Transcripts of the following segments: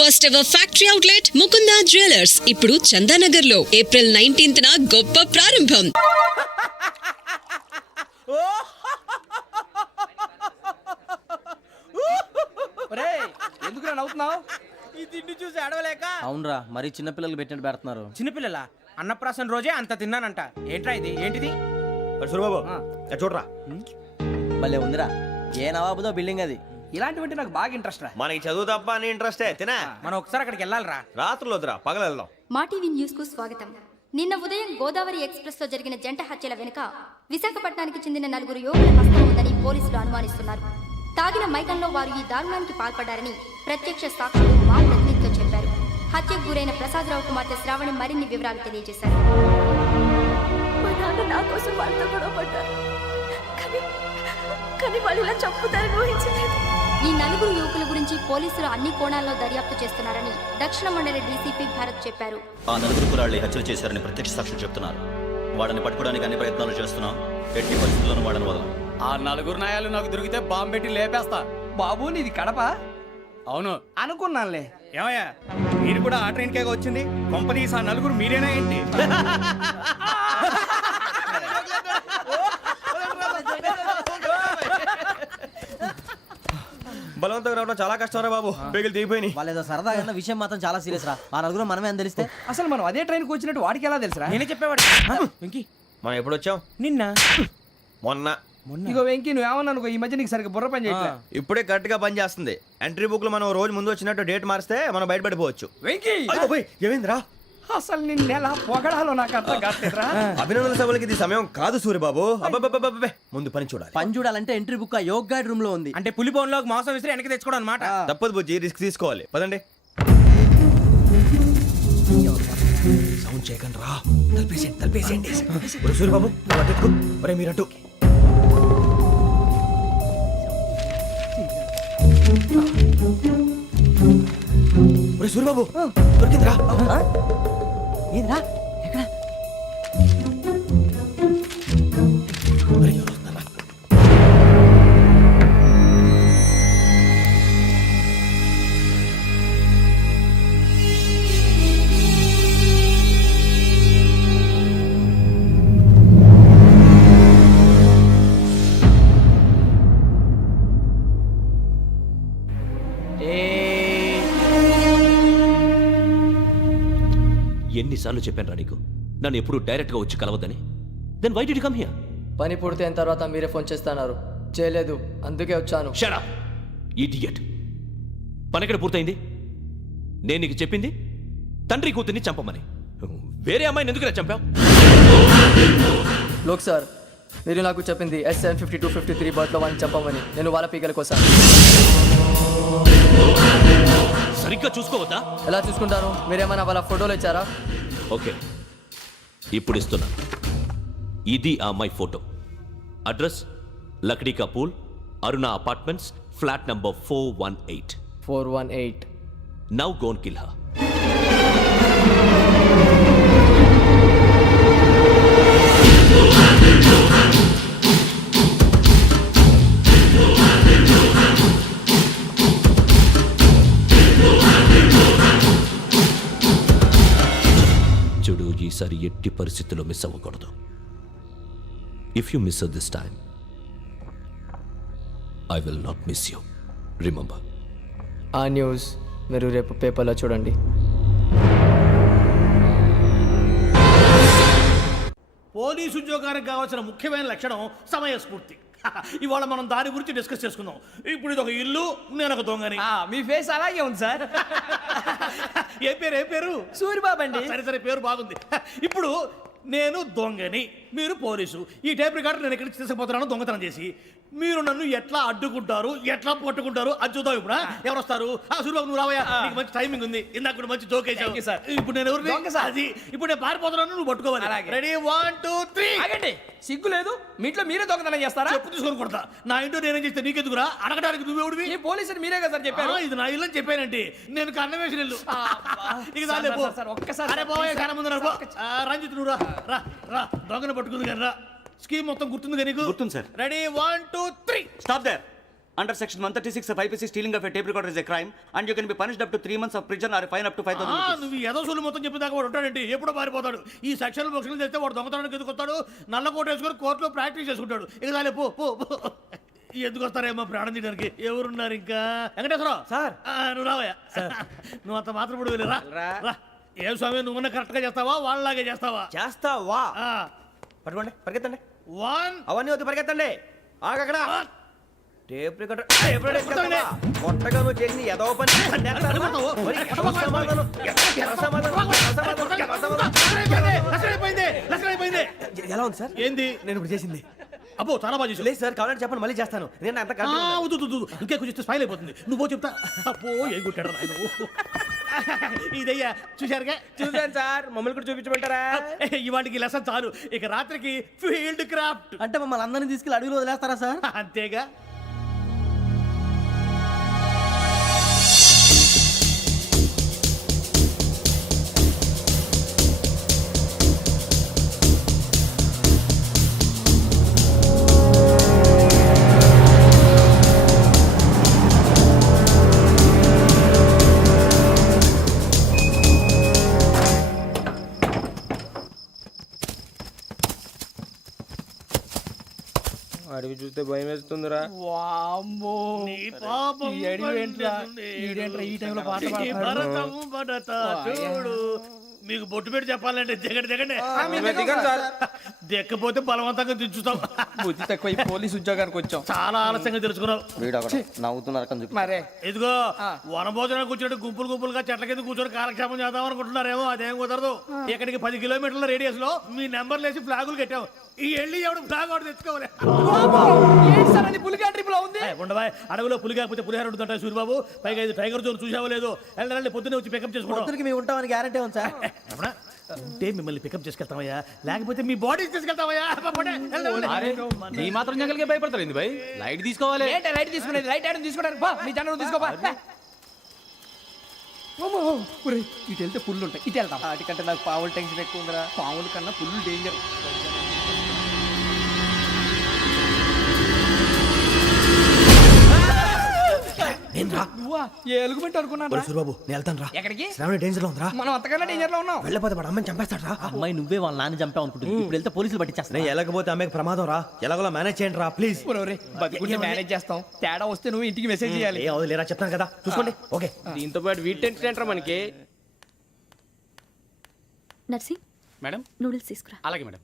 First ever factory outlet Mukunda jewellers ఇప్పుడు చందానగర్ లో April 19th గొప్ప ప్రారంభం. ఎందుకు నవ్వుతున్నావు? ఈ తిండి చూసి అడవలేక. అవునరా, మరి చిన్నపిల్లలు పెట్టినట్టు పెడుతున్నారు. చిన్నపిల్లల అన్నప్రాసన రోజే అంత తిన్నానంట. ఏంట్రా ఇది? ఏంటిది? బాబు చూడరా, భలే ఉందిరా. ఏ నవాబుదో బిల్డింగ్ అది. ఇలాంటివంటే నాకు బాగా ఇంట్రెస్ట్ రా. మనకి చదువు తప్ప అని ఇంట్రెస్టే. తినా మనం ఒకసారి అక్కడికి వెళ్ళాలిరా. రాత్రులు వద్దురా, పగలు వెళ్దాం. మా టీవీ న్యూస్ కు స్వాగతం. నిన్న ఉదయం గోదావరి ఎక్స్ప్రెస్ లో జరిగిన జంట హత్యల వెనుక విశాఖపట్నానికి చెందిన 4 యువకుల హస్తం ఉందని పోలీసులు అనుమానిస్తున్నారు. తాగిన మైకంలో వారు ఈ దారుణానికి పాల్పడ్డారని ప్రత్యక్ష సాక్షులు మా ప్రతినిధితో చెప్పారు. హత్యకు గురైన ప్రసాదరావు కుమార్తె శ్రావణి మరిన్ని వివరాలు తెలియజేశారు. మా నాన్న నా కోసం వాళ్ళతో గొడవ పడ్డారు, కానీ వాళ్ళు ఇలా చంపుతారని ఊహించలేదు. ఈ 4 యువకుల గురించి పోలీసులు అన్ని కోణాల్లో దర్యాప్తు చేస్తున్నారని దక్షిణ మండలి డీసీపీ భరత్ చెప్పారు. ఆ 4 కుర్రాళ్లు హత్యలు చేశారని ప్రత్యక్ష సాక్షులు చెప్తున్నారు. వాళ్ళని పట్టుకోవడానికి అన్ని ప్రయత్నాలు చేస్తున్నాం. ఎట్టి పరిస్థితుల్లోనూ వాళ్ళని వదలం. ఆ 4 నాయాలు నాకు దొరికితే బాంబు పెట్టి లేపేస్తా. బాబు నీది కడప? అవును అనుకున్నానులే. ఏమయ్యా, మీరు కూడా ఆ ట్రైన్ కేగా వచ్చింది? కొంపదీసి ఆ 4 మీరేనా ఏంటి? బలవంతంగా రావడం చాలా కష్టం రా బాబు. బేగులు దిగిపోయినాయి. వాళ్ళేదో సరదాగా విషయం మాత్రం చాలా సీరియస్ రా. ఆ నలుగురు మనమే అని తెలిస్తే అసలు మనం అదే ట్రైన్కి వచ్చినట్టు వాడికి ఎలా తెలుసురా? నేనే చెప్పేవాడు. వెంకీ, మనం ఎప్పుడు వచ్చాం? నిన్న మొన్న. ఇగో వెంకీ, నువ్వేమన్నా అనుకో, ఈ మధ్య నీకు సరిగ్గా బుర్ర పని చేయట్లే. ఇప్పుడే కరెక్ట్ గా పని చేస్తుంది. ఎంట్రీ బుక్ లో మనం రోజు ముందు వచ్చినట్టు డేట్ మారిస్తే మనం బయటపడిపోవచ్చు. వెంకీ, ఏమైందిరా? అసలు నిన్న ఎలా పొగడాలో నాకు అర్థం కాట్లేదురా. అభినందన సభలకి ఇది సమయం కాదు సూర్యబాబు. అబ్బబ్బబ్బబ్బే, ముందు పని చూడాలి. పని చూడాలంటే ఎంట్రీ బుక్ ఆ యోగ్ గైడ్ రూమ్ లో ఉంది. అంటే పులి బోన్లోకి మాంసం విసిరి వెనక్కి తెచ్చుకోవడం అనమాట. తప్పదు బుజ్జి, రిస్క్ తీసుకోవాలి. పదండి. సౌండ్ చేయకండి రా. తలపేసేయండి. సూర్యబాబు ఒరే మీరట్టు. ఒరే సూర్యబాబు, దొరికిందిరా. ఏంద్రా ఎక్కడ? ఒరే, ఎవరు వస్తున్నారా? ఎన్నిసార్లు చెప్పాను రా నీకు, నన్ను ఎప్పుడు డైరెక్ట్గా వచ్చి కలవద్దని? Then why did you come here? పని పూర్తయిన తర్వాత మీరే ఫోన్ చేస్తున్నారు. చేయలేదు, అందుకే వచ్చాను. Shut up idiot. పని ఎక్కడ పూర్తయింది? నేను నీకు చెప్పింది తండ్రి కూతుర్ని చంపమని. వేరే అమ్మాయిని ఎందుకు చంపావు? లోక్ సార్, మీరు నాకు చెప్పింది S75253 బర్త్లో వాళ్ళని చంపమని. నేను వాళ్ళ పీకల కోసం. సరిగ్గా చూసుకోవద్దా? ఎలా చూసుకుంటాను? మీరేమైనా వాళ్ళ ఫోటోలు ఇచ్చారా? ఓకే, ఇప్పుడు ఇస్తున్నా. ఇది ఆ అమ్మాయి ఫోటో. అడ్రస్ లక్డీ కా pool, Aruna apartments, flat number 418. 418. Now go and kill her. చూడు, ఈసారి ఎట్టి పరిస్థితుల్లో మిస్ అవ్వకూడదు. If you miss this time, I will not miss you. Remember. ఆ న్యూస్ మీరు రేపు పేపర్లో చూడండి. పోలీసు ఉద్యోగానికి కావాల్సిన ముఖ్యమైన లక్షణం సమయస్ఫూర్తి. ఇవాళ మనం దాని గురించి డిస్కస్ చేసుకుందాం. ఇప్పుడు ఇది ఒక ఇల్లు, నేను ఒక దొంగని. మీ ఫేస్ అలాగే ఉంది సార్. ఏ పేరు? సూర్యబాబు అండి. సరే, పేరు బాగుంది. ఇప్పుడు నేను దొంగని, మీరు పోలీసు. ఈ టైప్ రికార్డు నేను ఎక్కడికి తీసుకుపోతున్నాను దొంగతనం చేసి. మీరు నన్ను ఎట్లా అడ్డుకుంటారు, ఎట్లా పట్టుకుంటారు అది చూద్దాం. ఇప్పుడు ఎవరు వస్తారు? సూర్యబాబు, నువ్వు రావయ్యా, నీకు మంచి టైమింగ్ ఉంది. ఇందాక కూడా మంచి జోక్ వేసావు సార్. ఇప్పుడు నేను ఎవరు? అది ఇప్పుడు నేను పారిపోతున్నాను, నువ్వు పట్టుకోవాలి. రెడీ, 1 2 3. ఆగండి, సిగ్గు లేదు? మీ ఇంట్లో మీరే దొంగతనం చేస్తారా? చెప్పు తీసుకొని కొడతా. నా ఇంట్లో నేనేం చేస్తే నీకెందుకురా? అడగడానికి నువ్వెవడివి? ఈ పోలీసులు మీరే కదా సార్ చెప్పారు. ఇది నా ఇల్లు అని చెప్పానంటే నేను కన్నం వేసిన ఇల్లు. ఒక్కసారి రంజిత్, నువ్వు రా. దొంగను పట్టుకుంది కానీ రా. స్కీమ్ మొత్తం గుర్తుంది కదా నీకు? గుర్తుంది sir. Ready, 1 2 3. Stop there. Under section 136 of IPC, stealing of a tape recorder is a crime, and you can be punished up to 3 months of prison or a fine up to 5,000 rupees. నువ్వు ఏదో సొల్లు మొత్తం చెప్పిన దాకా వాడు ఉంటాడండి, ఎప్పుడో పారిపోతాడు. ఈ సెక్షన్ బుక్స్లు చేస్తే వాడు దొంగతనానికి ఎందుకు వస్తాడు? నల్ల కోట వేసుకొని కోర్టులో ప్రాక్టీస్ చేసుకుంటాడు. ఇక చాలే పో పో పో. ఎందుకు వస్తారేమో ప్రాణం తీయడానికి? ఎవరున్నారు ఇంకా? వెంకటేశ్వరరావు సార్. నువ్వు రావయ్యా. నువ్వు అంత మాత్రం ఇప్పుడు వెళ్ళి రా. ఏం స్వామి, నువ్వున్న కరెక్ట్ గా చేస్తావా వాళ్ళలాగే చేస్తావా? చేస్తావా? పట్టుకోండి, పరిగెత్తండి. 1 అవన్నీ వద్దు, పరిగెత్తండి. ఆగక్కడ టేప్ రికార్డర్ కొత్తగా నువ్వు చేసిన ఏదో పని ఎలా ఉంది సార్? ఏంది నేను ఇప్పుడు చేసింది? అబ్బో చాలా బాగా చేసావు. లేదు సార్, కావాలంటే చెప్పండి, మళ్ళీ చేస్తాను. నేను అంత ఇంకే కొంచెం స్మైల్ అయిపోతుంది. నువ్వు చెప్తా. అబ్బో ఏ కొట్టాడు ఆయన. ఇదయ్యా చూశారుగా? చూసాను సార్, మమ్మల్ని కూడా చూపించమంటారా? ఇవాటికి లెసన్ చాలు. ఇక రాత్రికి ఫీల్డ్ క్రాఫ్ట్. అంటే మమ్మల్ని అందరినీ తీసుకెళ్ళి అడవిలో వదిలేస్తారా సార్? అంతేగా. అడవి చూస్తే భయం వేస్తుందిరా. నీ పాపం ఈ టైంలో పాట చూడు. మీకు బొట్టు పెట్టి చెప్పాలంటే దిగండి. దిక్కపోతే బలవంతంగా దించుతాం. బుద్ధి తక్కువ, పోలీస్ ఉద్యోగానికి వచ్చాం. చాలా ఆలస్యంగా తెలుసుకున్నావు. నవ్వుతున్నారు మరే ఇదిగో వనభోజనానికి కూర్చోటి గుంపులుగా చెట్ల కింద కూర్చొని కాలక్షేపం చేద్దాం అనుకుంటున్నారేమో. అదేం కుదరదు. ఇక్కడికి 10 కిలోమీటర్ల రేడియస్ లో మీ నెంబర్లు వేసి ఫ్లాగులు కట్టాం. ఈ వెళ్ళి ఎవడు ఫ్లాగ్ ఒకటి తెచ్చుకోవాలి. ఉండవా, అడవిలో పులి కాకపోతే పులిహార ఉంటుంటాయి సూర్యబాబు. పైగా ఇది టైగర్ జోన్ చూసావో లేదో. వెళ్ళండి, పొద్దున్నే వచ్చి పికప్ చేసుకుంటాం. మేము ఉంటామని గ్యారంటీ ఉంది సార్. ఉంటే మిమ్మల్ని పికప్ చేసుకెళ్తామయ్యా, లేకపోతే మీ బాడీ తీసుకెళ్తామయ్యా. నీ మాత్రం జంగల్కే భయపడతారు భయ్. లైట్ తీసుకోవాలి. లైట్ తీసుకునేది లైట్ ఐటమ్ తీసుకోవడానికి నీ జంగల్ తీసుకోవా. ఇటు వెళ్తే పుల్లు ఉంటాయి, ఇటు వెళ్తాం. వాటికంటే నాకు పావులు టెన్షన్ ఎక్కువ ఉందిరా. పాముల కన్నా పుల్లు డేంజర్. ఎలుగుబెట్టి అనుకున్నాను. సూర్యబాబు, నేను వెళ్తాను రా. ఎక్కడికి? శ్రావణి డేంజర్ లో ఉందిరా. మనం అంతకన్నా డేంజర్ లో ఉన్నాం. వెళ్ళపోతే వాడు అమ్మని చంపేస్తాడు రా. అమ్మాయి నువ్వే వాళ్ళ నాన్న చంపావు అనుకుంటుంది. ఇప్పుడు వెళ్తే పోలీసులు పట్టించేస్తా. నేను వెళ్ళకపోతే అమ్మకి ప్రమాదం రా. ఎలాగోలా మేనేజ్ చేయండి రా ప్లీజ్. బతుకుంటే మేనేజ్ చేస్తాం. తేడా వస్తే నువ్వు ఇంటికి మెసేజ్ చేయాలి. ఏ లేరా, చెప్తాను కదా, చూసుకోండి. ఓకే. దీంతో పాటు వీటి టెన్షన్ ఏంట్రా మనకి. నర్సి మేడం నూడిల్స్ తీసుకురా. అలాగే మేడం.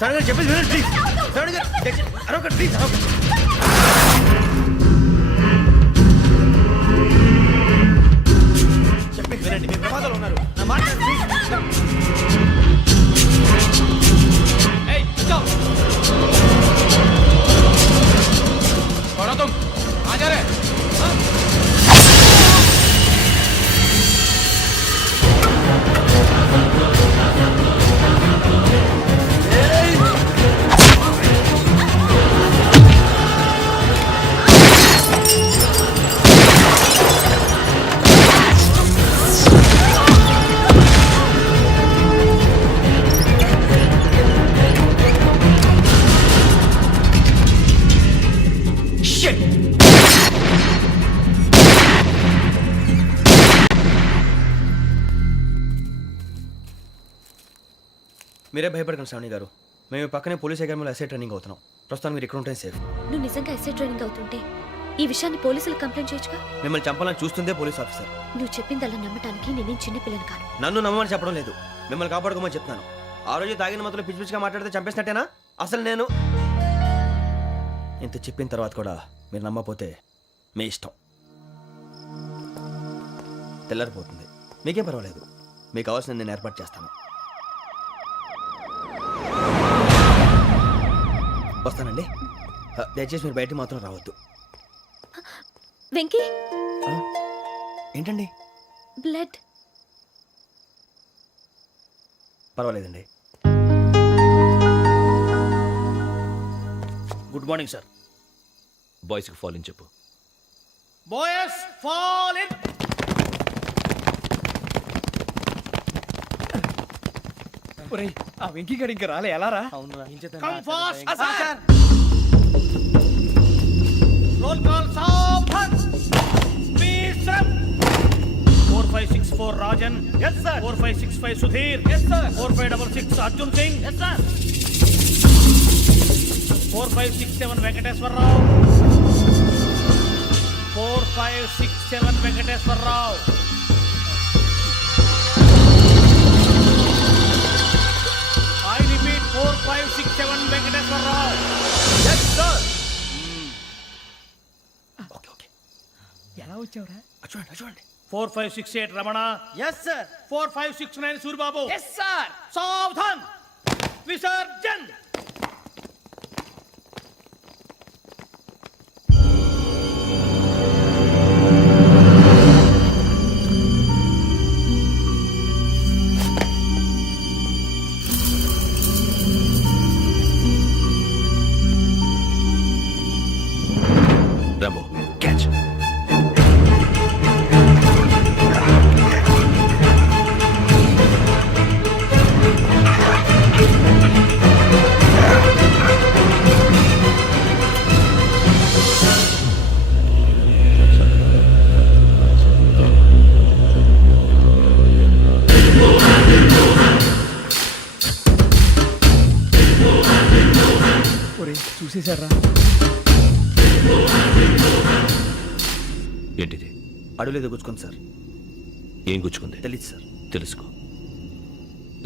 శ్రావణి చెప్పేసి వినండి ప్లీజ్. శ్రావణి గారు, అరొకటి ప్లీజ్, అరొకటి. చెప్పేసి వినండి, మీరు ప్రమాదాలు ఉన్నారు. నా మాట ప్లీజ్. మీరే భయపడకండి శ్రావణి గారు. మేము పక్కనే పోలీస్ అకాడమీలో ఎస్ఐ ట్రైనింగ్ అవుతున్నాం. ప్రస్తుతం మీరు ఇక్కడ ఉంటే సేఫ్. నువ్వు నిజంగా ఎస్ఐ ట్రైనింగ్ అవుతుంటే ఈ విషయాన్ని పోలీసులకు కంప్లైంట్ చేయొచ్చుగా. మిమ్మల్ని చంపాలని చూస్తుందే పోలీస్ ఆఫీసర్. నువ్వు చెప్పిందల్లా నమ్మటానికి నేనేం చిన్న పిల్లని కాను. నన్ను నమ్మమని చెప్పడం లేదు, మిమ్మల్ని కాపాడుకోమని చెప్తున్నాను. ఆ రోజు తాగిన మొత్తం పిచ్చి పిచ్చిగా మాట్లాడితే చంపేసినట్టేనా? అసలు నేను ఇంత చెప్పిన తర్వాత కూడా మీరు నమ్మపోతే మీ ఇష్టం. తెల్లారిపోతుంది, మీకేం పర్వాలేదు. మీకు కావాల్సిన నేను ఏర్పాటు చేస్తాను. వస్తానండి. దయచేసి మీరు బయటికి మాత్రం రావద్దు. వెంకీ ఏంటండి? బ్లడ్. పర్వాలేదండి. Good morning sir. బాయ్స్కి ఫాల్ ఇన్ చెప్పు. Boys fall in. ఒరేయ్, ఆ వెంకీ గడి ఇంకా రాలే, ఎలా రా? Come fast sir. Roll call సావధాన్. Speed step. 4564 Rajan. yes sir. 4565 Sudheer. yes sir. 4566 Arjun Singh. yes sir. 4567 Venkateswara Rao. 4567 Venkateswara Rao. I repeat 4567 Venkateswara Rao. yes sir. Okay okay. ఎలా వచ్చావురా? చూడండి. 4568 Ramana. yes sir. 4569 Suribabu. yes sir. సావధాన్. విసర్జన్. Rambo catch. ఒరేయ్, చూసేశారా? ఏంటిది? అడవిలో గుచ్చుకుంది సార్. ఏం గుచ్చుకుంది? తెలీదు సార్. తెలుసుకో,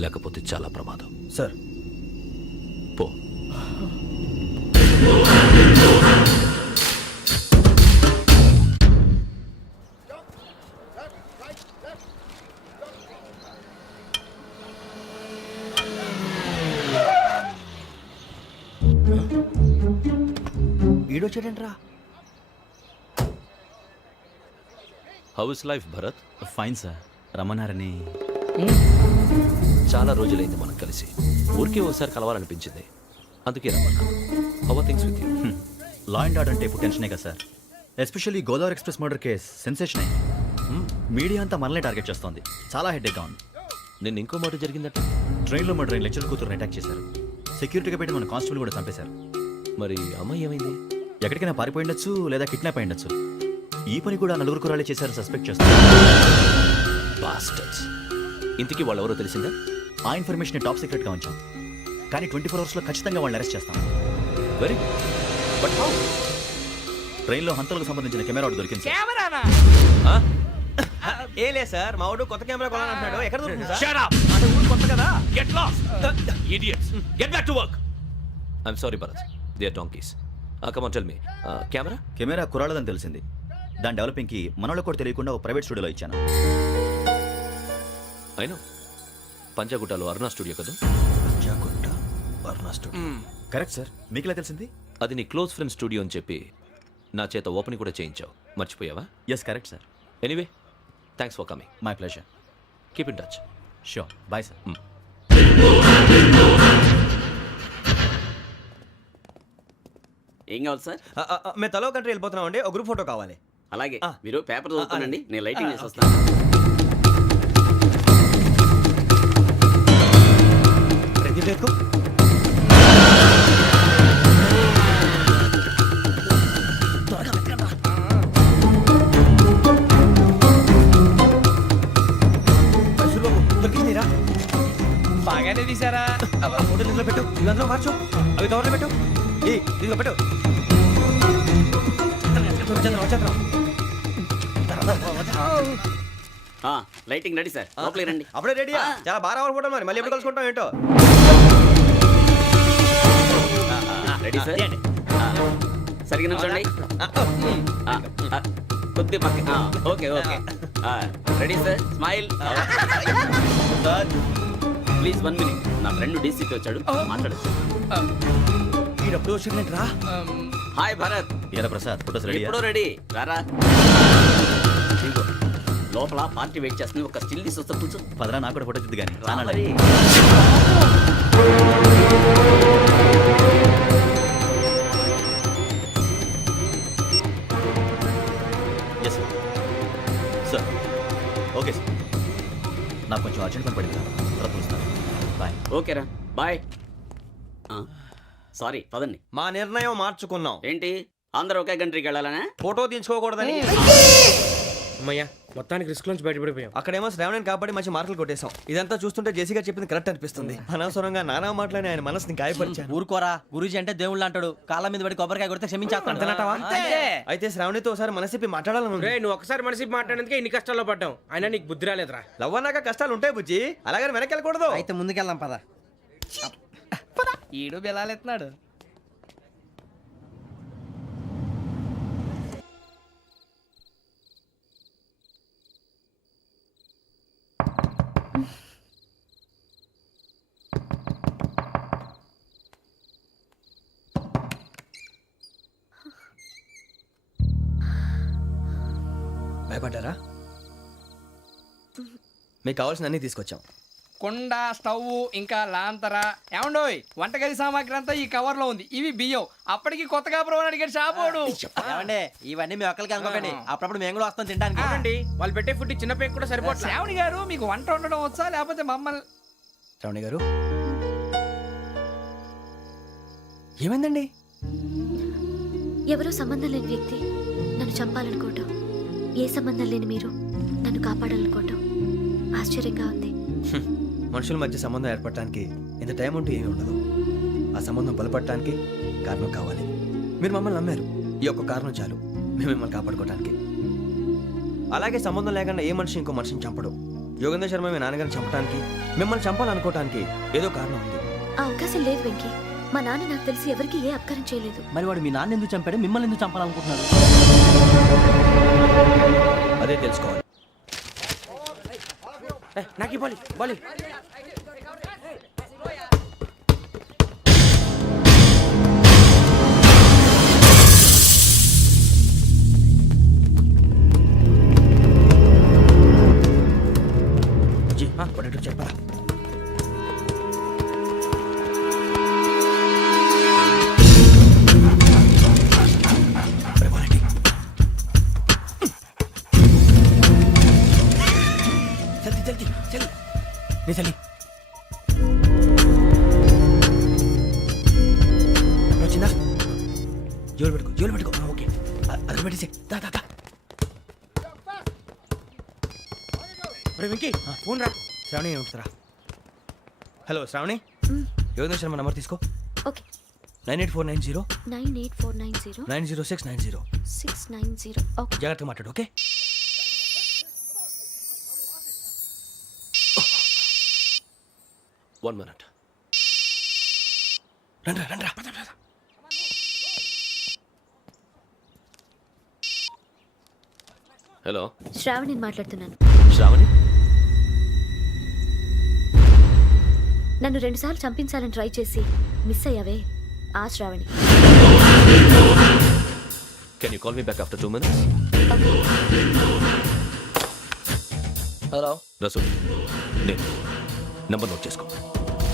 లేకపోతే చాలా ప్రమాదం. సార్ పో. ఈడొచ్చాడంట్రా. How is life Bharat? Fine sir. రమ్మన్నారని. చాలా రోజులైంది మనం కలిసి. ఊరికే ఒకసారి కలవాలనిపించింది, అందుకే రమ్మన్నా. How are things with you? Law and order అంటే ఇప్పుడు టెన్షనే కదా sir. Especially Godavari express murder case sensation అయింది. మీడియా అంతా మనల్ని టార్గెట్ చేస్తోంది. చాలా హెడ్ఏక్గా ఉంది. నిన్న ఇంకో మాట జరిగిందట. ట్రైన్లో మా ట్రైన్ లెక్చర్ కూతురుని అటాక్ చేశారు. సెక్యూరిటీగా పెట్టి మన కానిస్టేబుల్ కూడా చంపేశారు. మరి అమ్మాయి ఏమైంది? ఎక్కడికైనా పారిపోయి ఉండొచ్చు, లేదా కిడ్నాప్ అయి ఉండొచ్చు. ఈ పని కూడా నలుగురు కురాలే చేశారు సస్పెక్ట్ చేస్తారు. బాస్టర్స్. ఇంతకీ వాళ్ళెవరో తెలిసిందా? ఆ ఇన్ఫర్మేషన్ టాప్ సీక్రెట్గా ఉంచాం, కానీ 24 అవర్స్లో ఖచ్చితంగా వాళ్ళని అరెస్ట్ చేస్తాం. Very but how? ట్రైన్లో హంతలకు సంబంధించిన కెమెరా ఒకటి దొరికింది సార్. కెమెరానా? ఏ లే సార్, మా వాడు కొత్త కెమెరా కొనాలంటున్నాడు. ఎక్కడ దొరుకుతుంది సార్? Shut up! అంటే ఊరు కొత్త కదా. Get lost! Idiots! Get back to work! I'm sorry, Bharat. They are donkeys. Come on, tell me. Camera? Camera కురాలదని తెలిసింది. దాని డెవలపింగ్కి మనలో కూడా తెలియకుండా ఒక ప్రైవేట్ స్టూడియోలో ఇచ్చాను. I know. పంజాగుట్టలో అరుణా స్టూడియో కదా? పంజాగుట్ట వర్ణ స్టూడియో. Correct sir. మీకు ఎలా తెలిసింది? అది నీ క్లోజ్ ఫ్రెండ్ స్టూడియో అని చెప్పి నా చేత ఓపెన్ కూడా చేయించావు. మర్చిపోయావా? Yes correct sir. Anyway, thanks for coming. My pleasure. Keep in touch. Sure. Bye sir. ఏం కావాలి సార్? మేము తలో కంట్రీ వెళ్ళిపోతున్నాం అండి. ఒక గ్రూప్ ఫోటో కావాలి. అలాగే మీరు పేపర్ చదువుతానండి, నేను లైటింగ్ చేసి వస్తాను. బాగానే తీసారా? ఫోటోలు ఇందులో పెట్టు, ఇదంతా మార్చు, అవి కవర్లో పెట్టు. దీనిలో పెట్టు. లైటింగ్ రెడీ సార్, లోపలికి రండి. అప్పుడే రెడీ? చాలా బాగా రావాలి ఫోటో. మరి మళ్ళీ ఎప్పుడు కలుసుకుంటాం ఏంటో. Ready sir. సరిగ్గా నిల్చోండి. కొద్ది పక్క. Okay okay. Ready sir. Smile. Please 1 minute. నా ఫ్రెండ్ డీసీకి వచ్చాడు, మాట్లాడచ్చు. ఈడప్పుడు వచ్చిందంటరా. హాయ్ భరత్. ఏరా ప్రసాద్, ఫోటోస్ రెడీ? ఎప్పుడో రెడీ. రారా. లోపల పార్టీ వెయిట్ చేస్తుంది, ఒక స్టిల్ తీసి వస్తే కూర్చో. పదరా నాకు కూడా ఫోటో చూద్దు కానీ రా మరి. Yes sir. Sir okay sir, నాకు కొంచెం అర్జెంట్ పని పడింది, తర్వాత పిలుస్తాను. బాయ్. ఓకేరా బాయ్. సారీ పదండి. మా నిర్ణయం మార్చుకున్నాం. ఏంటి అందరూ ఒకే కంట్రీకి వెళ్ళాలనే? ఫోటో తీసుకోకూడదని. అమ్మయ్యా మొత్తానికి రిస్క్ నుంచి బయటపడిపోయాం. అక్కడేమో శ్రావణిని కాబట్టి మంచి మార్కులు కొట్టేశాం. ఇదంతా చూస్తుంటే జేసీ గారు చెప్పింది కరెక్ట్ అనిపిస్తుంది. అనవసరంగా నానా మాటలని ఆయన మనసుని గాయపరిచాను. ఊరుకోరా, గురూజీ అంటే దేవుళ్ళు అంటాడు. కాళ్ళ మీద పడి కొబ్బరికాయ కొడితే క్షమించేస్తాడు. అయితే శ్రావణితో ఒకసారి మనసిప్పి మాట్లాడాలను. నువ్వు ఒకసారి మనసి మాట్లాడేందుకే ఇన్ని కష్టాల్లో పడ్డాం. అయినా నీకు బుద్ధి రాలేదురా. లవ్ అన్నాక కష్టాలు ఉంటాయి బుజ్జి, అలాగని వెనక్కి వెళ్ళకూడదు. అయితే ముందుకెళ్దాం పద. ఈడు బెలాలెత్తున్నాడు. భయపడ్డారా? మీకు కావాల్సిన అన్ని తీసుకొచ్చాం. కుండ, స్టవ్, ఇంకా లాంతర. ఏమండోయ్, వంటగది సామాగ్రి అంతా ఈ కవర్ లో ఉంది. ఇవి బియ్యం. అప్పటికి కొత్తగా బ్రౌన్ అడిగాడు షాపోడు. ఏమండి ఇవన్నీ మీ ఒక్కరికి అనుకోకండి, అప్పుడప్పుడు మేము కూడా వస్తాం తినడానికి. వాళ్ళు పెట్టే ఫుడ్ చిన్న పేరు కూడా సరిపోతుంది. శ్రావణి గారు మీకు వంట వండడం వచ్చా, లేకపోతే మమ్మల్ని? శ్రావణి గారు ఏమైందండి? ఎవరో సంబంధం లేని వ్యక్తి నన్ను చంపాలనుకోవటం, ఏ సంబంధం లేని మీరు నన్ను కాపాడాలనుకోవటం ఆశ్చర్యంగా ఉంది. మనుషుల మధ్య సంబంధం ఏర్పడటానికి ఇంత టైం ఉంటే ఏమి ఉండదు. ఆ సంబంధం బలపడటానికి కారణం కావాలి. మీరు మమ్మల్ని నమ్మారు, ఈ ఒక్క కారణం చాలు మేము మిమ్మల్ని కాపాడుకోవటానికి. అలాగే సంబంధం లేకుండా ఏ మనిషి ఇంకో మనిషిని చంపడు. యోగేంద్ర శర్మ మీ నాన్నగారిని చంపడానికి, మిమ్మల్ని చంపాలనుకోవటానికి ఏదో కారణం ఉంది. ఆ అవకాశం లేదు వెంకీ. మా నాన్న నాకు తెలిసి ఎవరికి ఏ అపకారం చేయలేదు. మరి వాడు మీ నాన్న ఎందుకు చంపాడు, మిమ్మల్ని ఎందుకు చంపాలనుకుంటున్నాడు? అదే తెలుసుకోవాలి. నాకు బాలి బాలి. చెప్పరా? చలి వచ్చిందా? జోలు పెట్టుకో. ఓకే, అది పెట్టేసి వెంకీ ఫోన్ రా. శ్రావణి ఏమిటరా? హలో శ్రావణి, యోగేంద్ర శర్మ నంబర్ తీసుకో. ఓకే. 98490 98490 90690. 690. ఓకే. జాగ్రత్తగా మాట్లాడు. ఓకే. One minute. రండ్రా. హలో, శ్రావణిని మాట్లాడుతున్నాను. శ్రావణి? నన్ను 2 సార్లు చంపించాలని ట్రై చేసి మిస్ అయ్యావే, ఆ Shravani. Can you call me back after 2 minutes? Hello Rasool, నేను నంబర్ నోట్ చేసుకో.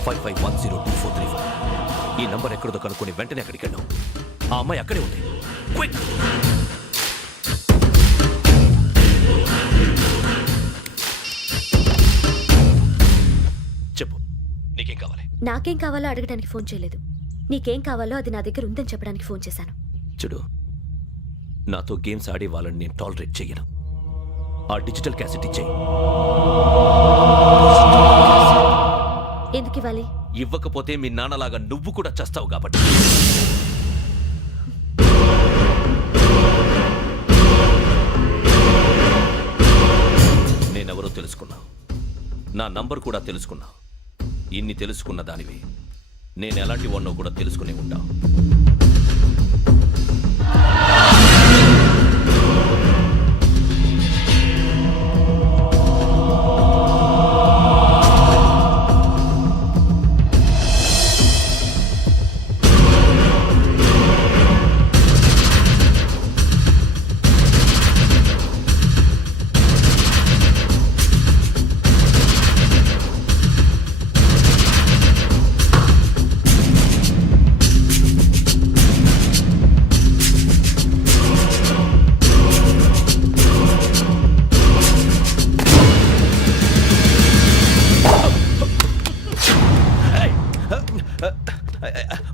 55102435. ఈ నంబర్ ఎక్కడదో కనుక్కొని వెంటనే అక్కడికి వెళ్ళాం. ఆ అమ్మాయి అక్కడే ఉంది. క్విక్! చెప్పు, నీకేం కావాలి? నాకేం కావాలో అడగడానికి ఫోన్ చేయలేదు. నీకేం కావాలో అది నా దగ్గర ఉందని చెప్పడానికి ఫోన్ చేశాను. చూడు, నాతో గేమ్స్ ఆడే వాళ్ళని నేను టాలరేట్ చెయ్యను. ఆ డిజిటల్ క్యాసెట్ ఇచ్చేయి. ఎందుకు ఇవ్వాలి? ఇవ్వకపోతే మీ నాన్నలాగా నువ్వు కూడా చస్తావు కాబట్టి. నేనెవరో తెలుసుకున్నా, నా నంబర్ కూడా తెలుసుకున్నా. ఇన్ని తెలుసుకున్న దానివి నేను ఎలాంటి వాడినో కూడా తెలుసుకునే ఉంటా.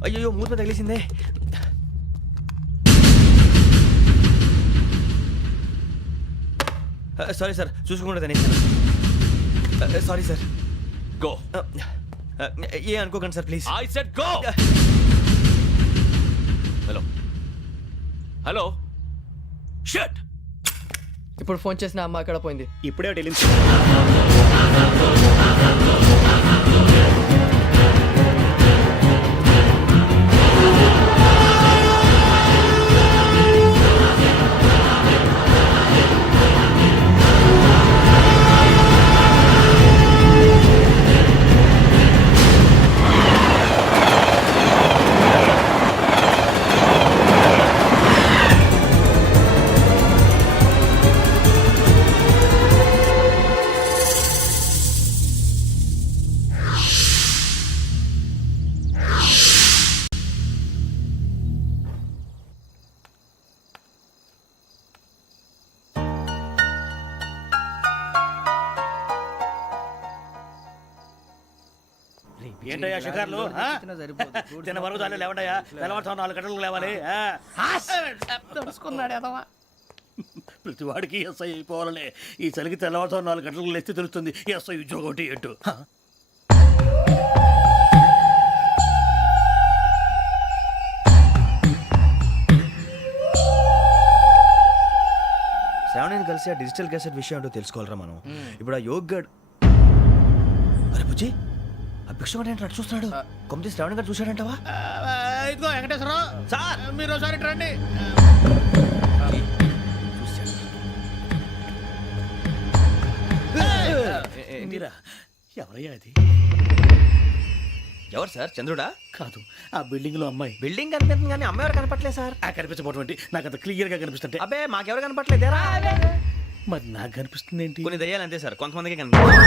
అయ్యో మూత మీద తగిలేసిందే. సారీ సార్, చూసుకోకుండా తినేసాను. Sorry sir. గో. ఏ అనుకోకండి sir please. I said go. Hello hello shut. ఇప్పుడు ఫోన్ చేసిన అమ్మ అక్కడ పోయింది. ఇప్పుడే వెళ్ళింది. ఏంటయ్యా షికార్లు? తిన్న వరకు చాలు లేవండయ్యా. తెల్లవారుతో 4 గంటలకు లేవాలి. తెలుసుకున్నాడు ఎదవా. ప్రతి వాడికి ఎస్ఐ అయిపోవాలనే ఈ చలికి తెల్లవారుతో 4 గంటలకు లేస్తే తెలుస్తుంది ఎస్ఐ ఉద్యోగం ఒకటి ఎటు. శ్రావణిని కలిసి ఆ డిజిటల్ క్యాసెట్ విషయం ఏంటో తెలుసుకోవాలరా మనం. ఇప్పుడు ఆ యోగ్ గడ్. అరే బుజ్జి, ఆ భిక్షం ఏంటో అటు చూస్తున్నాడు. కొమ్మతి శ్రావణి గారు చూశాడంటవా? ఇదిగో వెంకటేశ్వరరావు సార్, మీరు ఒకసారి ఇటు రండి. మీరా? ఎవరయ్యా అది? ఎవరు సార్? చంద్రుడా? కాదు, ఆ బిల్డింగ్ లో అమ్మాయి. బిల్డింగ్ కనిపిస్తుంది కానీ అమ్మ ఎవరు కనపట్లేదు సార్. ఆ కనిపించబోటువంటి నాకు అంత క్లియర్ గా కనిపిస్తుంటే. అబ్బే మాకెవరు కనపట్లేదేరా. మరి నాకు కనిపిస్తుంది ఏంటి? కొన్ని దయ్యాలు అంతే సార్, కొంతమందికి కనిపిస్తుంది.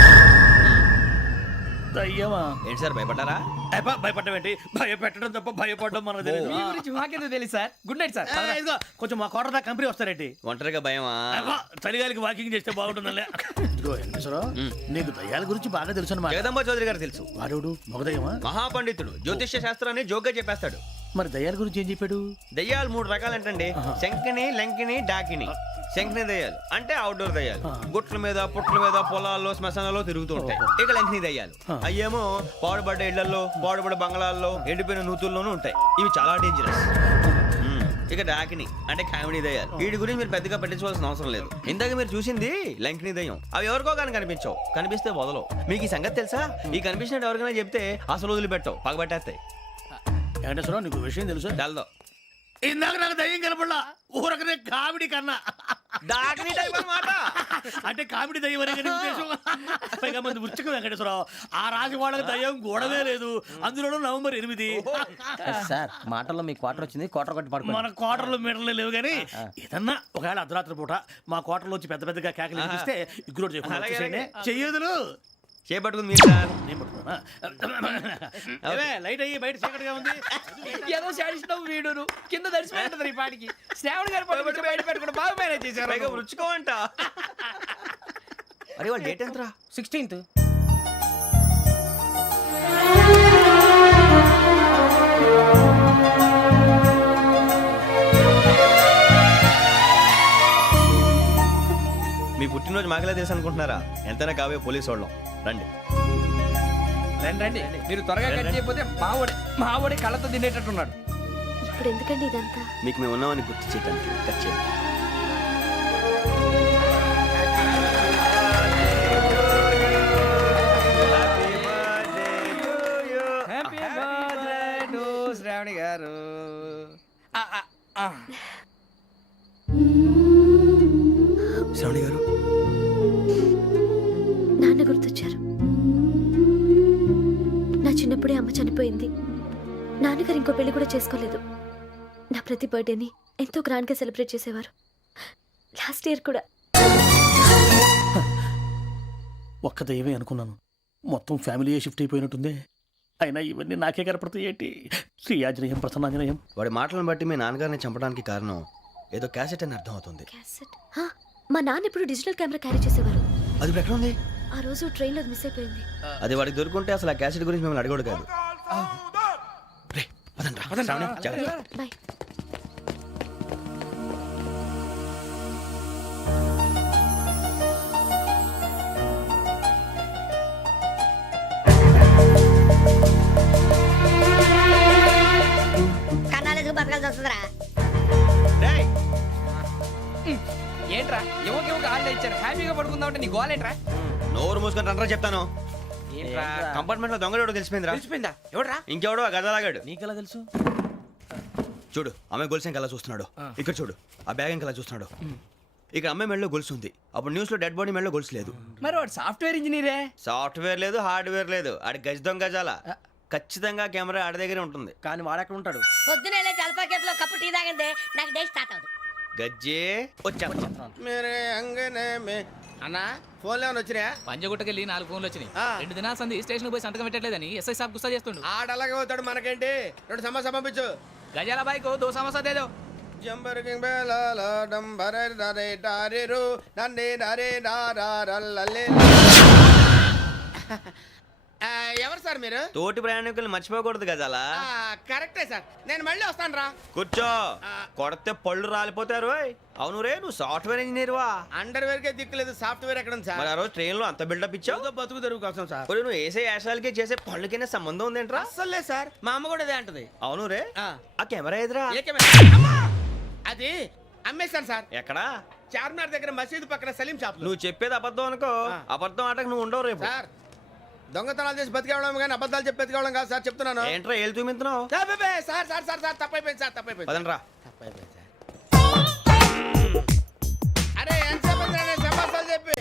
దయ్యమా? ఏంటి సార్ భయపడ్డారా? భయపడడం ఏంటి? భయపెట్టడం తప్ప భయపడడం మనకు తెలియదు. మీ గురించి మాకెందుకు తెలుసు సార్. Good night sir. ఇదిగో కొంచెం మా కోట దాకా కంపెనీ వస్తారేంటి? ఒంటరిగా భయమా? చలిగాలికి వాకింగ్ చేస్తే బాగుంటుందిలే. ఇదిగో వెంకటేశ్వరరావు, నీకు దయ్యాల గురించి బాగా తెలుసు అన్నమాట. జగదంబ చౌదరి గారు తెలుసు. వాడేవుడు? మగదయ్యమా? మహాపండితుడు, జ్యోతిష్య శాస్త్రాన్ని జోగ్గా చెప్పేస్తాడు. మరి దయ్యాల గురించి ఏం చెప్పాడు? దయ్యాలు 3 రకాలంటండి. శంకిని, లంకిని, డాకిని. శంకిని దయ్యాలు అంటే అవుట్డోర్ దయ్యాలు, గుట్ల మీద పుట్ల మీద పొలాల్లో శ్మశానాల్లో తిరుగుతూ ఉంటాయి. ఇక లంకిని దయ్యాలు అయ్యేమో పాడుబడ్డ ఇళ్లలో, పాడుబడ్డ బంగ్లాల్లో, ఎండిపోయిన నూతుల్లోనూ ఉంటాయి. ఇవి చాలా డేంజరస్. ఇక డాకిని అంటే కామెడీ దయ్యాలు. వీటి గురించి మీరు పెద్దగా పట్టించుకోవాల్సిన అవసరం లేదు. ఇందాక మీరు చూసింది లంకిని దయ్యం. అవి ఎవరికో కానీ కనిపించవు, కనిపిస్తే వదలవు. మీకు ఈ సంగతి తెలుసా? ఈ కనిపించినట్టు ఎవరికైనా చెప్తే అసలు వదిలిపెట్టవు, పగబట్టేస్తాయి. వెంకటేశ్వరరావు, నీకు విషయం తెలుసు? తెలదో. ఇందాక నాకు దయ్యం కనపడలా, ఊరకనే కామెడీ కన్నా. డాకిని టైప్ అన్నమాట. అంటే కామెడీ దయ్యం అనే కదా ఉద్దేశం. పైగా మంది ఉచ్చక వెంకటేశ్వరరావు, ఆ రాజు వాళ్ళకి దయ్యం గోడవే లేదు. అందులోనూ నవంబర్ 8. సార్ మాటల్లో మీ క్వార్టర్ వచ్చింది, క్వార్టర్ కొట్టి పడుకో. మన క్వార్టర్లో మీటర్లు లేవు కానీ ఏదన్నా ఒకవేళ అర్ధరాత్రి పూట మా క్వార్టర్లో వచ్చి పెద్ద పెద్దగా కేకలు వినిపిస్తే ఇగ్గురు చెయ్యదులు చేపట్టుకుంది మీరు సార్. నేను పట్టుకున్నా. లైట్ అయ్యి బయట చీకటిగా ఉంది. ఏదో శాడిస్తావు వీడును కింద దర్శనం ఈ పాటికి. శ్రావణ్ గారు పట్టుబడి బయట పెట్టుకుని బాగా మేనేజ్ చేశారు. పైగా రుచుకోవంట. అరే వాళ్ళ డేట్ ఎంతరా? 16th. మీ పుట్టినరోజు మాకలే తెలుసు అనుకుంటున్నారా? ఎంతైనా కావే పోలీసు వాళ్ళం. రండి రండి రండి. మీరు త్వరగా కట్ చేయకపోతే మావడి కళ్ళతో తినేటట్టున్నాడు. ఇప్పుడు ఎందుకండి ఇదంతా? మీకు మేము ఉన్నామని గుర్తు చేయడానికి కట్ చేయండి. హ్యాపీ బర్త్డే టు శ్రావణి గారు. శ్రావణి గారు, నాన్న గుర్తొచ్చారు. నా చిన్నప్పుడే అమ్మ చనిపోయింది. నాన్నగారు ఇంకో పెళ్లి కూడా చేసుకోలేదు. నా ప్రతి బర్త్డేని ఎంతో గ్రాండ్గా సెలబ్రేట్ చేసేవారు. లాస్ట్ ఇయర్ కూడా. ఒక్క దయ్యమే అనుకున్నాను, మొత్తం ఫ్యామిలీయే షిఫ్ట్ అయిపోయినట్టుంది. అయినా ఇవన్నీ నాకే కనపడతాయి ఏంటి? శ్రీ ఆంజనేయం ప్రసన్నాంజనేయం. వాడి మాటలను బట్టి మీ నాన్నగారిని చంపడానికి కారణం ఏదో క్యాసెట్ అని అర్థం అవుతుంది. క్యాసెట్? మా నాన్న ఇప్పుడు డిజిటల్ కెమెరా క్యారీ చేసేవారు. అది ఇప్పుడు ఎక్కడ ఉంది? ఆ రోజు ట్రైన్లో మిస్ అయిపోయింది. అది వాడికి దొరుకుంటే అసలు ఆ క్యాసెట్ గురించి మిమ్మల్ని అడగడు కాదు. పదండ్రా. శ్రావణి, జాగ్రత్త. బాయ్. కన్నాలకు బతకాల్సి వస్తుందిరా. డేయ్, ఏంట్రా యువకి హాలిడే ఇచ్చారు హ్యాపీగా పడుకుందాం అంటే నీ గోలేంట్రా? నోరు మూసుకొని రండ్రా చెప్తాను. ఏంట్రా కంపార్ట్మెంట్ లో దొంగడు తెలిసిపోయిందిరా. తెలిసిపోయిందా? ఎవడ్రా? ఇంకెవడో ఆ గదలాగాడు. నీకెలా తెలుసు? చూడు అమ్మాయి గొలుసు ఇంకలా చూస్తున్నాడు. ఇక్కడ చూడు ఆ బ్యాగ్ ఇంకలా చూస్తున్నాడు. ఇక్కడ అమ్మాయి మెడలో గొలుసు ఉంది. అప్పుడు న్యూస్ లో డెడ్ బాడీ మెడలో గొలుసు లేదు. మరి వాడు సాఫ్ట్వేర్ ఇంజనీరే. సాఫ్ట్వేర్ లేదు, హార్డ్వేర్ లేదు. ఆడి గజ దొంగ గజాల. ఖచ్చితంగా కెమెరా ఆడి దగ్గరే ఉంటుంది. కానీ వాడెక్కడ ఉంటాడు? పొద్దునే లేచి అల్పా కేఫ్లో కప్పు టీ తాగిందే నాకు డే స్టార్ట్ అవుతుంది. గజ్జే వచ్చా. అన్నా ఫోన్లో ఏమైనా వచ్చినాయా? పంజగుట్టకెళ్ళి 4 ఫోన్లు వచ్చినాయి. 2 దినాల సంది స్టేషన్ పోయి సంతకం పెట్టలేదని ఎస్ఐ సాబ్ గుస్తా చేస్తుండు. ఆడలాగే పోతాడు, మనకేంటి? 2 సమస్య పంపించు. గజాల బైక్ 2 సమస్య దేదో. జంబరకింగ్ బేలాల డంబరే డరే డారిరు నందే డరే డారారల్లలే. ఎవరు సార్ మీరు? తోటి ప్రయాణికులు మర్చిపోకూడదు గజాల. కరెక్టే సార్, నేను మళ్ళీ వస్తాను రా. కూర్చో. కొడితే పళ్ళు రాలిపోతారు. అవును రే, నువ్వు సాఫ్ట్వేర్ ఇంజనీర్ వా? అండర్వేర్ కే దిక్కులేదు, సాఫ్ట్వేర్ ఎక్కడ ఉంది మరి సార్? ఆ రోజు ట్రైన్ లో అంత బిల్డప్ ఇచ్చావు. బతుకు తెరుగు కోసం సార్. ఒరేయ్, నువ్వు వేసే యాశాలకి చేసే పళ్ళకైనా సంబంధం ఉందేంట్రా? అస్సలు లేదు సార్, మా అమ్మ కూడా అదే అంటది. అవును రే, ఆ. ఆ కెమెరా ఎదురా. అది అమ్మేశాను సార్. ఎక్కడా? చార్మినార్ దగ్గర మసీదు పక్కన సలీం షాప్. నువ్వు చెప్పేది అబద్ధం అనుకో. అబద్ధం ఆటకు నువ్వు ఉండవు రేపు. సార్ దొంగతనాలు చేసి బతికేవడం కానీ అబద్ధాలు చెప్పి బతికేవడం కాదు సార్, చెప్తున్నాను. ఏంట్రా ఏళ్ళు చూపించినావు? సార్ సార్ సార్ సార్ తప్పైపోయింది సార్, తప్పైపోయింది. పదండ్రా. తప్పైపోయింది.